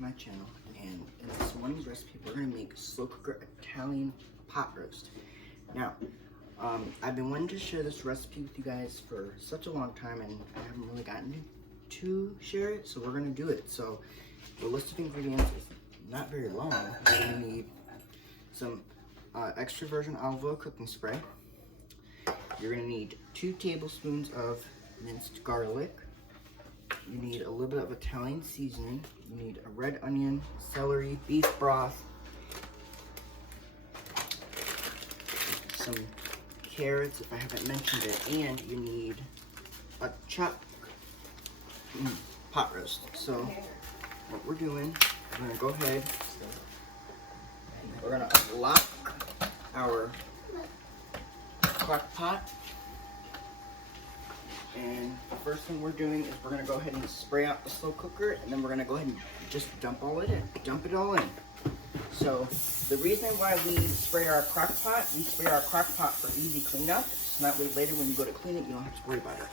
to my channel, and in this morning's recipe we're going to make slow cooker Italian pot roast. Now, I've been wanting to share this recipe with you guys for such a long time, and I haven't really gotten to share it, so we're going to do it. So the list of ingredients is not very long. We're going to need some extra virgin olive oil cooking spray. You're going to need 2 tablespoons of minced garlic. You need a little bit of Italian seasoning. You need a red onion, celery, beef broth, some carrots if I haven't mentioned it, and you need a chopped pot roast. So what we're doing, we're going to go ahead, we're going to lock our crock pot. And the first thing we're doing is we're going to go ahead and spray out the slow cooker, and then we're going to go ahead and just dump it all in. So the reason why we spray our crock pot, we spray our crock pot for easy cleanup, so that way later when you go to clean it, you don't have to worry about it.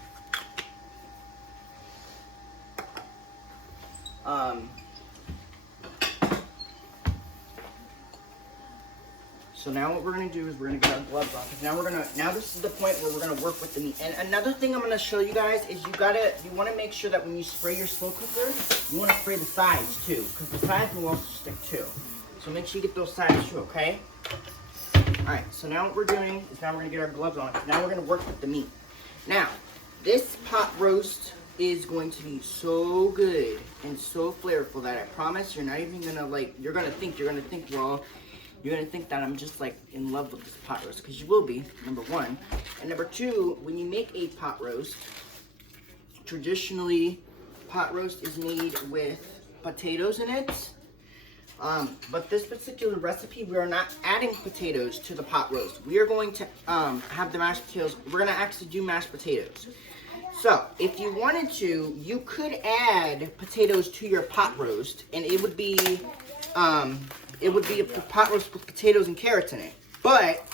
So now what we're gonna do is we're gonna get our gloves off. Now this is the point where we're gonna work with the meat. And another thing I'm gonna show you guys is you wanna make sure that when you spray your slow cooker, you wanna spray the sides too, because the sides will also stick too. So make sure you get those sides too, okay? Alright, so now what we're doing is now we're gonna get our gloves on. Now we're gonna work with the meat. Now, this pot roast is going to be so good and so flavorful that I promise you're not even gonna you're gonna think, well, you're gonna think that I'm just like in love with this pot roast, because you will be, number one. And number two, when you make a pot roast, traditionally pot roast is made with potatoes in it. But this particular recipe, we are not adding potatoes to the pot roast. We are going to have the mashed potatoes. We're gonna actually do mashed potatoes. So if you wanted to, you could add potatoes to your pot roast, and it would be a pot roast with potatoes and carrots in it. But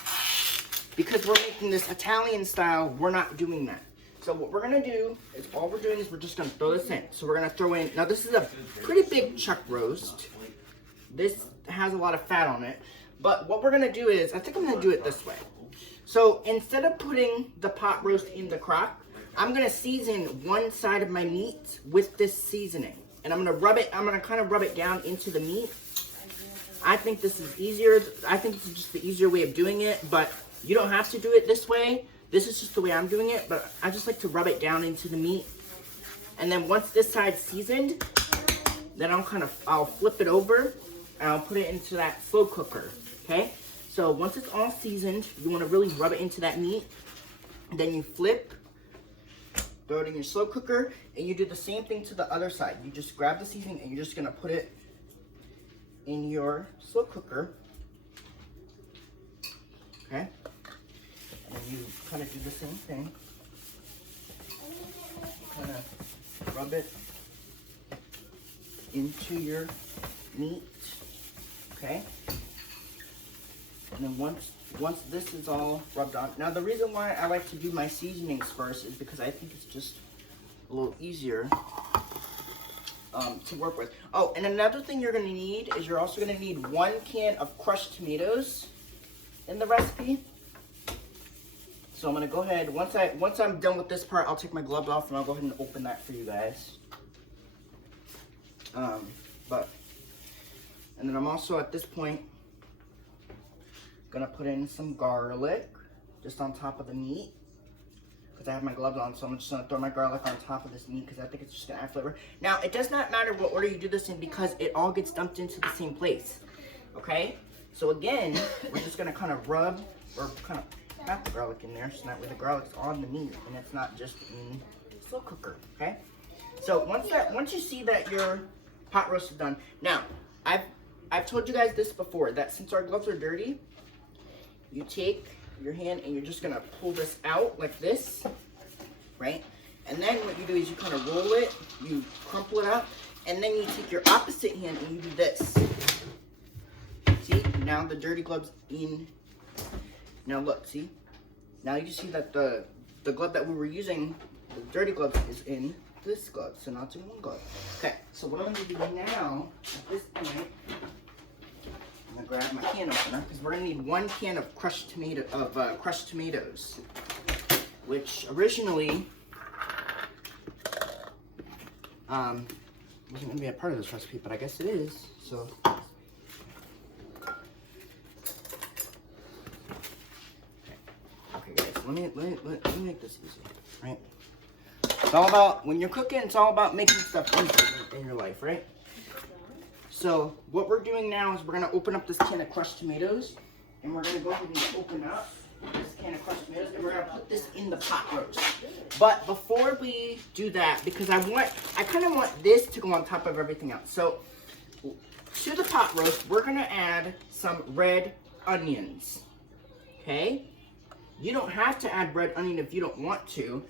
because we're making this Italian style, we're not doing that. So what we're gonna do is we're just gonna throw this in. So we're gonna throw in, now this is a pretty big chuck roast. This has a lot of fat on it. But what we're gonna do is, I think I'm gonna do it this way. So instead of putting the pot roast in the crock, I'm gonna season one side of my meat with this seasoning. And I'm gonna kind of rub it down into the meat. I think this is easier. I think this is just the easier way of doing it, but you don't have to do it this way. This is just the way I'm doing it, but I just like to rub it down into the meat. And then once this side's seasoned, then I'll flip it over and I'll put it into that slow cooker, okay? So once it's all seasoned, you wanna really rub it into that meat. And then you flip, throw it in your slow cooker, and you do the same thing to the other side. You just grab the seasoning and you're just gonna put it in your slow cooker, okay? And you kind of do the same thing. Kind of rub it into your meat, okay? And then once this is all rubbed on, now the reason why I like to do my seasonings first is because I think it's just a little easier to work with. Oh, and another thing you're going to need is you're also going to need 1 can of crushed tomatoes in the recipe. So I'm going to go ahead, once I'm done with this part, I'll take my gloves off and I'll go ahead and open that for you guys. And then I'm also at this point going to put in some garlic just on top of the meat, because I have my gloves on, so I'm just going to throw my garlic on top of this meat because I think it's just going to add flavor. Now, it does not matter what order you do this in because it all gets dumped into the same place, okay? So again, we're just going to kind of rub, or kind of pat the garlic in there, so that way the garlic's on the meat and it's not just in the slow cooker, okay? So once you see that your pot roast is done, now, I've told you guys this before, that since our gloves are dirty, you take your hand and you're just gonna pull this out like this, right? And then what you do is you kind of roll it, you crumple it up, and then you take your opposite hand and you do this. See, now the dirty glove's in. Now look, see? Now you see that the glove that we were using, the dirty glove, is in this glove. So now it's in one glove. Okay, so what I'm gonna do now at this point, I'm gonna grab my can opener because we're gonna need 1 can of crushed tomatoes, which originally wasn't gonna be a part of this recipe, but I guess it is. So. Okay, guys, let me make this easy, right? It's all about, when you're cooking, it's all about making stuff easy in your life, right? So what we're doing now is we're gonna open up this can of crushed tomatoes, and we're gonna go ahead and open up this can of crushed tomatoes, and we're gonna put this in the pot roast. But before we do that, because I kind of want this to go on top of everything else. So to the pot roast, we're gonna add some red onions, okay? You don't have to add red onion if you don't want to,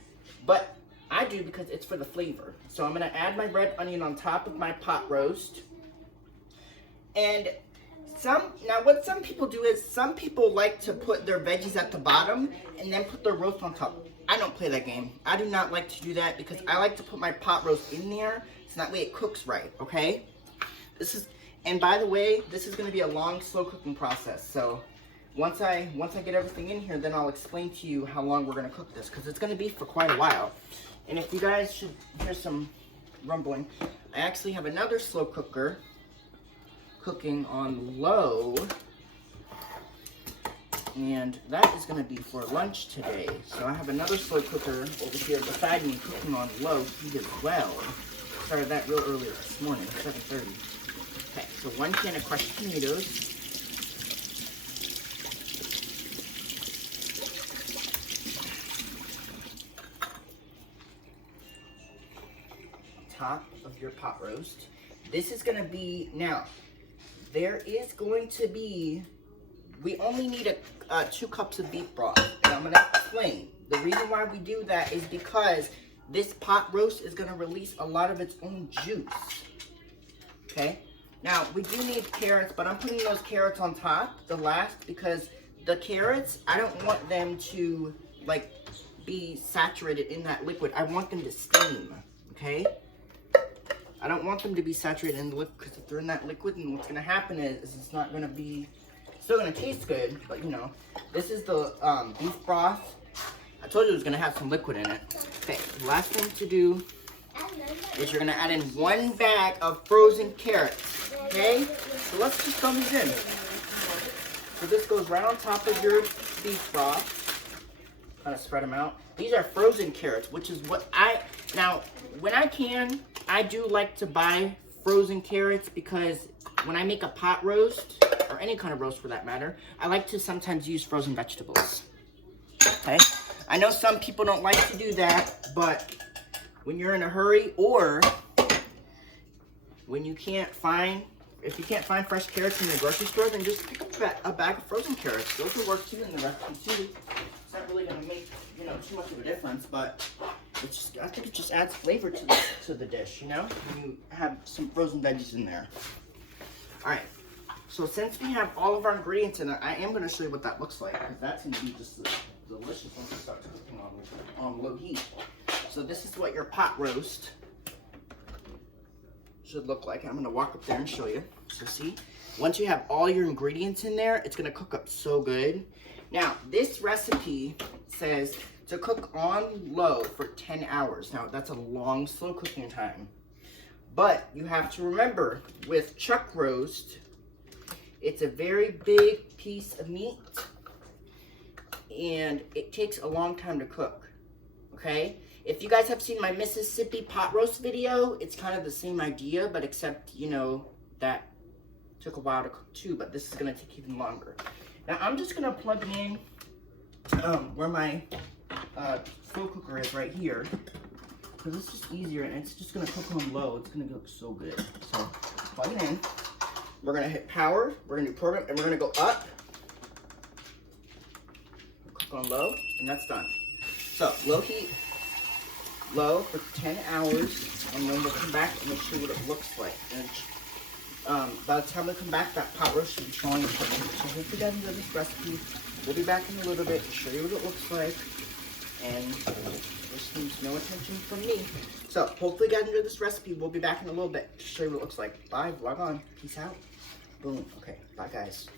but I do because it's for the flavor. So I'm gonna add my red onion on top of my pot roast. And what some people do is, some people like to put their veggies at the bottom and then put their roast on top. I don't play that game. I do not like to do that because I like to put my pot roast in there so that way it cooks right, okay? And by the way, this is gonna be a long, slow cooking process. So once I get everything in here, then I'll explain to you how long we're gonna cook this, because it's gonna be for quite a while. And if you guys should hear some rumbling, I actually have another slow cooker cooking on low, and that is gonna be for lunch today. So I have another slow cooker over here beside me cooking on low heat as well. Started that real early this morning, 7:30. Okay, so 1 can of crushed tomatoes. Top of your pot roast. This is gonna be, now, there is going to be, we only need 2 cups of beef broth. And I'm gonna explain. The reason why we do that is because this pot roast is gonna release a lot of its own juice. Okay? Now, we do need carrots, but I'm putting those carrots on top, the last, because the carrots, I don't want them to, like, be saturated in that liquid. I want them to steam, okay? I don't want them to be saturated in the liquid, because if they're in that liquid, then what's going to happen is it's not going to be, it's still going to taste good, but you know, this is the beef broth. I told you it was going to have some liquid in it. Okay, the last thing to do is you're going to add in 1 bag of frozen carrots, okay? So let's just throw these in. So this goes right on top of your beef broth. Kind of spread them out. These are frozen carrots, which is what now, when I can, I do like to buy frozen carrots because when I make a pot roast, or any kind of roast for that matter, I like to sometimes use frozen vegetables, okay? I know some people don't like to do that, but when you're in a hurry, or when you can't find, if you can't find fresh carrots in the grocery store, then just pick up a bag of frozen carrots. Those will work too in the recipe too. It's not really gonna make, you know, too much of a difference, but it's just, I think it just adds flavor to the dish, you know, when you have some frozen veggies in there. All right, so since we have all of our ingredients in it, I am gonna show you what that looks like, because that's gonna be just delicious once it starts cooking on low heat. So this is what your pot roast should look like. I'm gonna walk up there and show you. So see, once you have all your ingredients in there, it's gonna cook up so good. Now, this recipe says to cook on low for 10 hours. Now, that's a long, slow cooking time. But you have to remember, with chuck roast, it's a very big piece of meat, and it takes a long time to cook, okay? If you guys have seen my Mississippi pot roast video, it's kind of the same idea, but except, you know, that took a while to cook too, but this is gonna take even longer. Now, I'm just gonna plug it in where my slow cooker is right here, because it's just easier, and it's just gonna cook on low. It's gonna look so good. So, plug it in. We're gonna hit power, we're gonna do program, and we're gonna go up, cook on low, and that's done. So, low heat, low for 10 hours, and then we'll come back and make sure what it looks like. And by the time we come back, that pot roast should be showing. So hope you guys enjoy this recipe. We'll be back in a little bit to show you what it looks like. And this needs no attention from me. So hopefully you guys enjoyed this recipe. We'll be back in a little bit to show you what it looks like. Bye, vlog on. Peace out. Boom. Okay, bye guys.